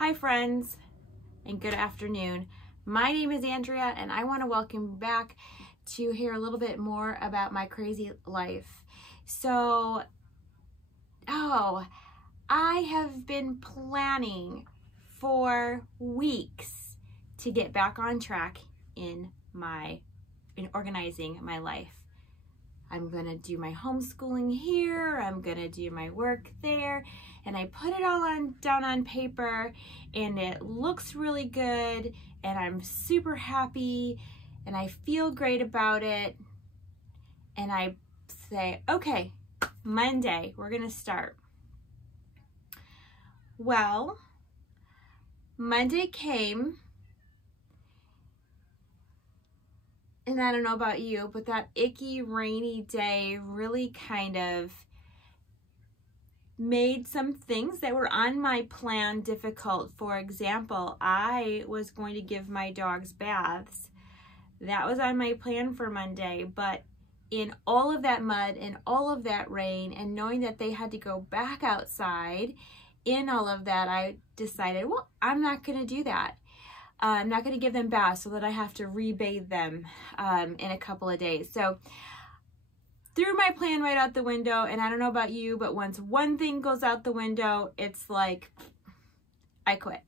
Hi friends, and good afternoon. My name is Andrea, and I want to welcome you back to hear a little bit more about my crazy life. So, I have been planning for weeks to get back on track in organizing my life. I'm gonna do my homeschooling here, I'm gonna do my work there, and I put it all down on paper, and it looks really good, and I'm super happy, and I feel great about it, and I say, okay, Monday, we're gonna start. Well, Monday came, and I don't know about you, but that icky rainy day really kind of made some things that were on my plan difficult. For example, I was going to give my dogs baths. That was on my plan for Monday, but in all of that mud and all of that rain and knowing that they had to go back outside in all of that, I decided, well, I'm not going to do that. I'm not going to give them baths so that I have to rebathe them in a couple of days. So threw my plan right out the window, and I don't know about you, but once one thing goes out the window, it's like, I quit.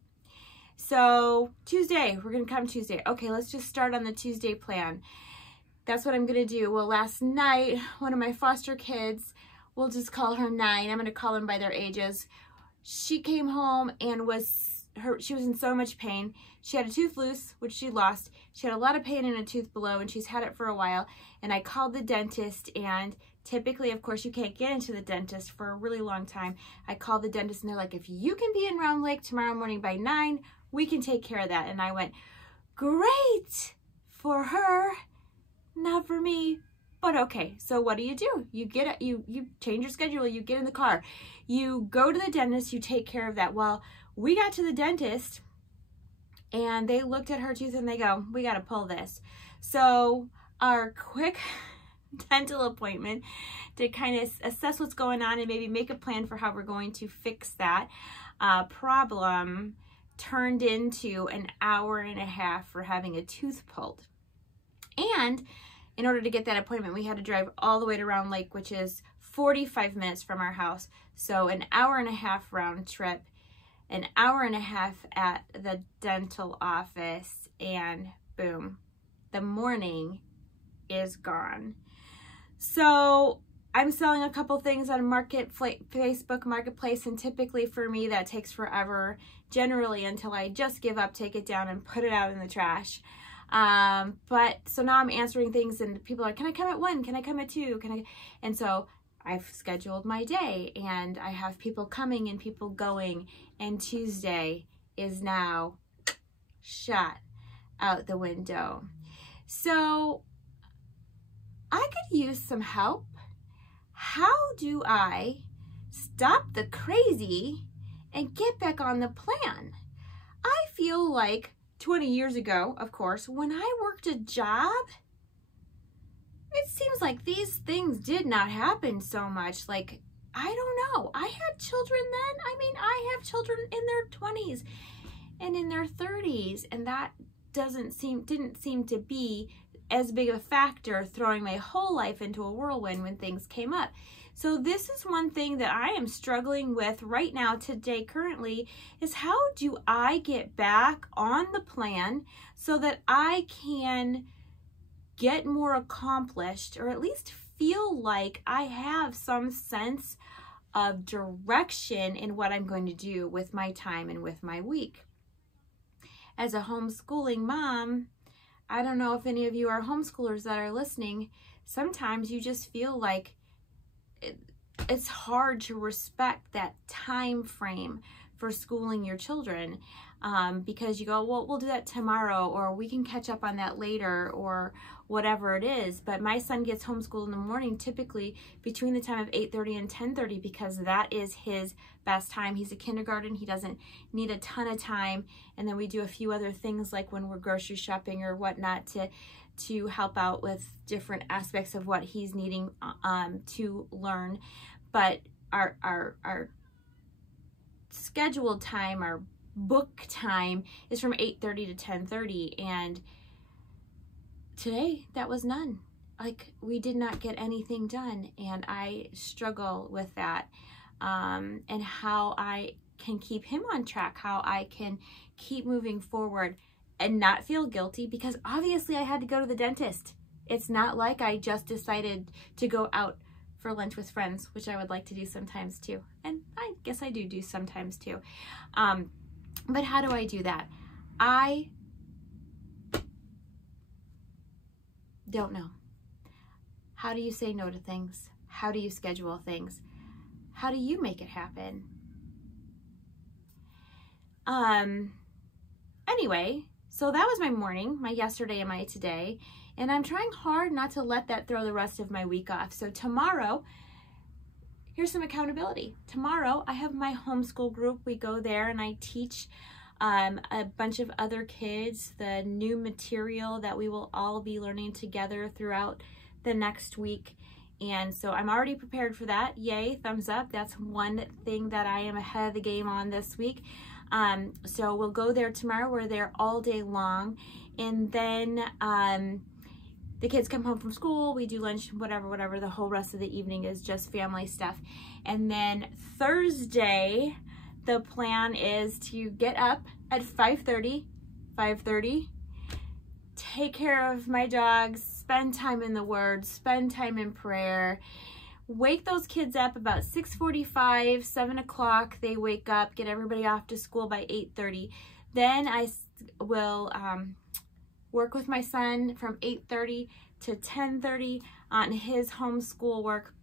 So Tuesday, we're going to come Tuesday. Okay, let's just start on the Tuesday plan. That's what I'm going to do. Well, last night, one of my foster kids, we'll just call her 9. I'm going to call them by their ages. She came home and she was in so much pain. She had a tooth loose, which she lost. She had a lot of pain in a tooth below, and she's had it for a while. And I called the dentist, and typically, of course, you can't get into the dentist for a really long time. I called the dentist, and they're like, if you can be in Round Lake tomorrow morning by 9, we can take care of that. And I went, great for her, not for me. But okay, so what do? You change your schedule, you get in the car, you go to the dentist, you take care of that. Well, we got to the dentist, and they looked at her tooth, and they go, we got to pull this. So our quick dental appointment to kind of assess what's going on and maybe make a plan for how we're going to fix that problem turned into an hour and a half for having a tooth pulled. And in order to get that appointment, we had to drive all the way to Round Lake, which is 45 minutes from our house. So an hour and a half round trip, an hour and a half at the dental office, and boom, the morning is gone. So I'm selling a couple things on Facebook Marketplace, and typically for me that takes forever, generally until I just give up, take it down, and put it out in the trash. But so now I'm answering things, and people are like, can I come at 1? Can I come at 2? And so I've scheduled my day, and I have people coming and people going, and Tuesday is now shot out the window. So I could use some help. How do I stop the crazy and get back on the plan? I feel like 20 years ago, of course, when I worked a job, it seems like these things did not happen so much. Like, I don't know. I had children then. I mean, I have children in their 20s and in their 30s, and that didn't seem to be as big a factor throwing my whole life into a whirlwind when things came up. So this is one thing that I am struggling with right now today currently, is how do I get back on the plan so that I can get more accomplished, or at least feel like I have some sense of direction in what I'm going to do with my time and with my week. As a homeschooling mom, I don't know if any of you are homeschoolers that are listening, sometimes you just feel like it's hard to respect that time frame for schooling your children, because you go, well, we'll do that tomorrow, or we can catch up on that later, or whatever it is. But my son gets homeschooled in the morning, typically between the time of 8:30 and 10:30, because that is his best time. He's a kindergarten, he doesn't need a ton of time, and then we do a few other things like when we're grocery shopping or whatnot to help out with different aspects of what he's needing to learn. But our scheduled time, our book time is from 8:30 to 10:30, and today that was none. Like, we did not get anything done, and I struggle with that, and how I can keep him on track, how I can keep moving forward and not feel guilty, because obviously I had to go to the dentist. It's not like I just decided to go out for lunch with friends, which I would like to do sometimes too. And I guess I do sometimes too. But how do I do that? I don't know. How do you say no to things? How do you schedule things? How do you make it happen? Anyway, so that was my morning, my yesterday and my today, and I'm trying hard not to let that throw the rest of my week off. So tomorrow, here's some accountability. Tomorrow, I have my homeschool group. We go there and I teach a bunch of other kids the new material that we will all be learning together throughout the next week. And so I'm already prepared for that. Yay, thumbs up. That's one thing that I am ahead of the game on this week. So we'll go there tomorrow. We're there all day long. And then the kids come home from school, we do lunch, whatever. The whole rest of the evening is just family stuff. And then Thursday, the plan is to get up at 5:30, take care of my dogs, spend time in the Word, spend time in prayer, wake those kids up about 6:45, 7 o'clock. They wake up, get everybody off to school by 8:30. Then I will work with my son from 8:30 to 10:30 on his homeschool work.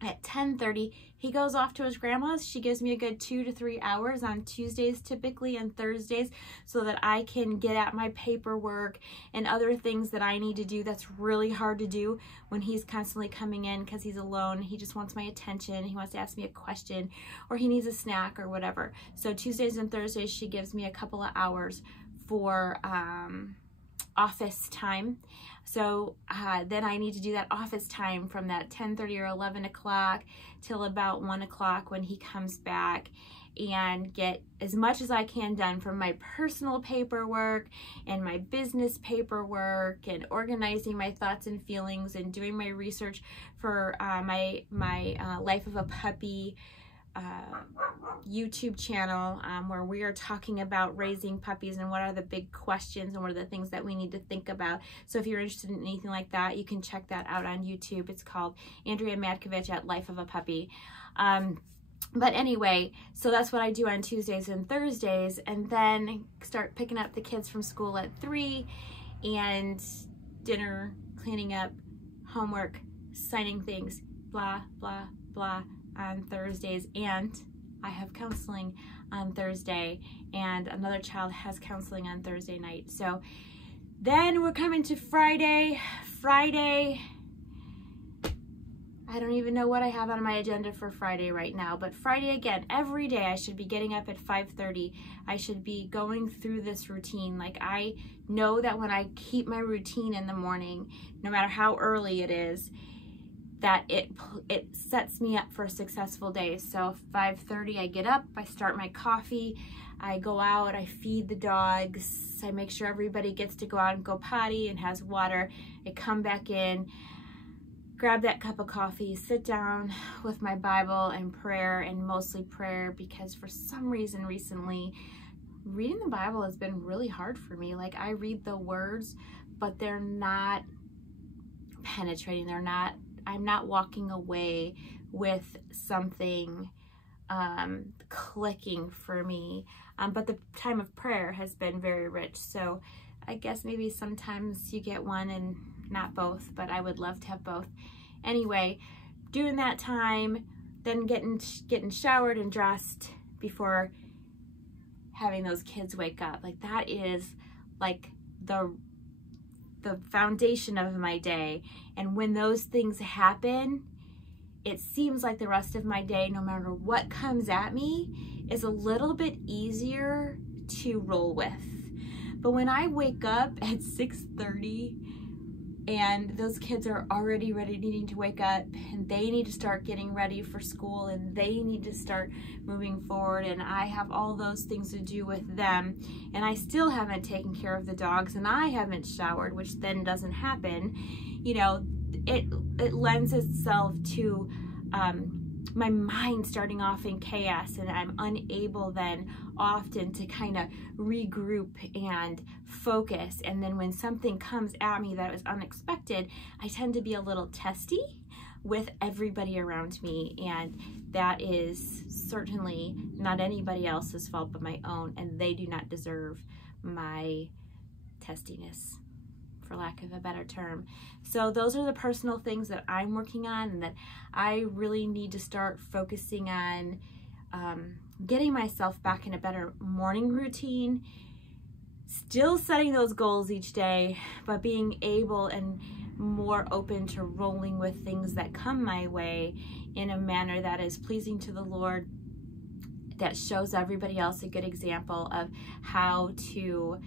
At 10:30, he goes off to his grandma's. She gives me a good 2 to 3 hours on Tuesdays typically and Thursdays, so that I can get at my paperwork and other things that I need to do. That's really hard to do when he's constantly coming in because he's alone. He just wants my attention. He wants to ask me a question, or he needs a snack or whatever. So Tuesdays and Thursdays, she gives me a couple of hours for office time. So then I need to do that office time from that 10:30 or 11 o'clock till about 1 o'clock when he comes back, and get as much as I can done from my personal paperwork and my business paperwork and organizing my thoughts and feelings and doing my research for my Life of a Puppy YouTube channel, where we are talking about raising puppies and what are the big questions and what are the things that we need to think about. So if you're interested in anything like that, you can check that out on YouTube. It's called Andrea Matkovich at Life of a Puppy. But anyway, so that's what I do on Tuesdays and Thursdays, and then start picking up the kids from school at 3, and dinner, cleaning up, homework, signing things, blah, blah, blah, on Thursdays. And I have counseling on Thursday, and another child has counseling on Thursday night. So then we're coming to Friday. I don't even know what I have on my agenda for Friday right now, but Friday again, every day I should be getting up at 5:30. I should be going through this routine. Like, I know that when I keep my routine in the morning, no matter how early it is, that it sets me up for a successful day. So 5:30, I get up, I start my coffee, I go out, I feed the dogs, I make sure everybody gets to go out and go potty and has water. I come back in, grab that cup of coffee, sit down with my Bible and prayer, and mostly prayer, because for some reason recently, reading the Bible has been really hard for me. Like, I read the words, but they're not penetrating. I'm not walking away with something clicking for me. But the time of prayer has been very rich. So I guess maybe sometimes you get one and not both, but I would love to have both. Anyway, doing that time, then getting showered and dressed before having those kids wake up. Like, that is like the foundation of my day. And when those things happen, it seems like the rest of my day, no matter what comes at me, is a little bit easier to roll with. But when I wake up at 6:30 and those kids are already needing to wake up, and they need to start getting ready for school, and they need to start moving forward, and I have all those things to do with them, and I still haven't taken care of the dogs, and I haven't showered, which then doesn't happen. You know, it lends itself to my mind starting off in chaos, and I'm unable then often to kind of regroup and focus. And then when something comes at me that was unexpected, I tend to be a little testy with everybody around me, and that is certainly not anybody else's fault but my own, and they do not deserve my testiness, for lack of a better term. So those are the personal things that I'm working on, and that I really need to start focusing on getting myself back in a better morning routine, still setting those goals each day, but being able and more open to rolling with things that come my way in a manner that is pleasing to the Lord, that shows everybody else a good example of how to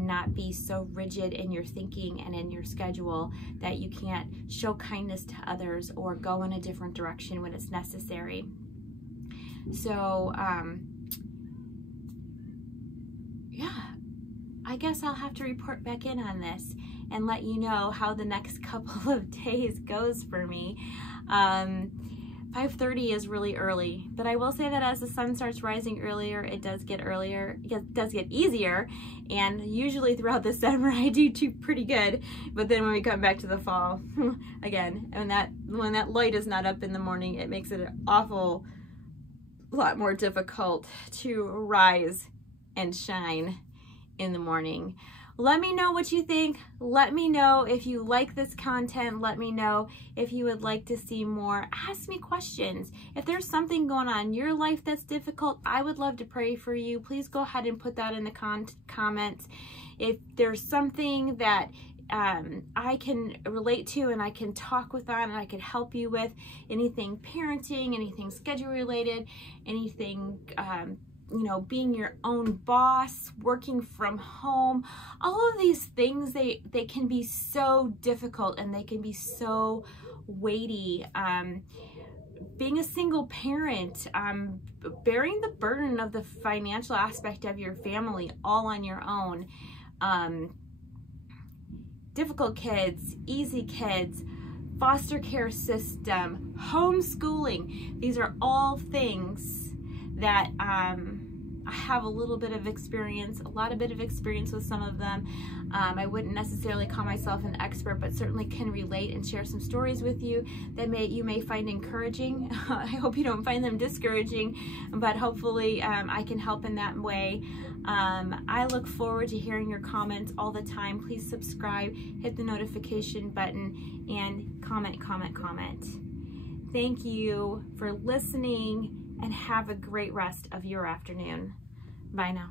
not be so rigid in your thinking and in your schedule that you can't show kindness to others or go in a different direction when it's necessary. So, yeah, I guess I'll have to report back in on this and let you know how the next couple of days goes for me. 5:30 is really early, but I will say that as the sun starts rising earlier, it does get easier, and usually throughout the summer I do pretty good, but then when we come back to the fall, again, when that light is not up in the morning, it makes it an awful lot more difficult to rise and shine in the morning. Let me know what you think. Let me know if you like this content. Let me know if you would like to see more. Ask me questions. If there's something going on in your life that's difficult, I would love to pray for you. Please go ahead and put that in the comments. If there's something that I can relate to and I can talk with on and I can help you with, anything parenting, anything schedule related, anything you know, being your own boss, working from home, all of these things, they can be so difficult and they can be so weighty. Being a single parent, bearing the burden of the financial aspect of your family all on your own, difficult kids, easy kids, foster care system, homeschooling, these are all things that I have a lot of experience with some of them. I wouldn't necessarily call myself an expert, but certainly can relate and share some stories with you that you may find encouraging. I hope you don't find them discouraging, but hopefully I can help in that way. I look forward to hearing your comments all the time. Please subscribe, hit the notification button, and comment. Thank you for listening, and have a great rest of your afternoon. Bye now.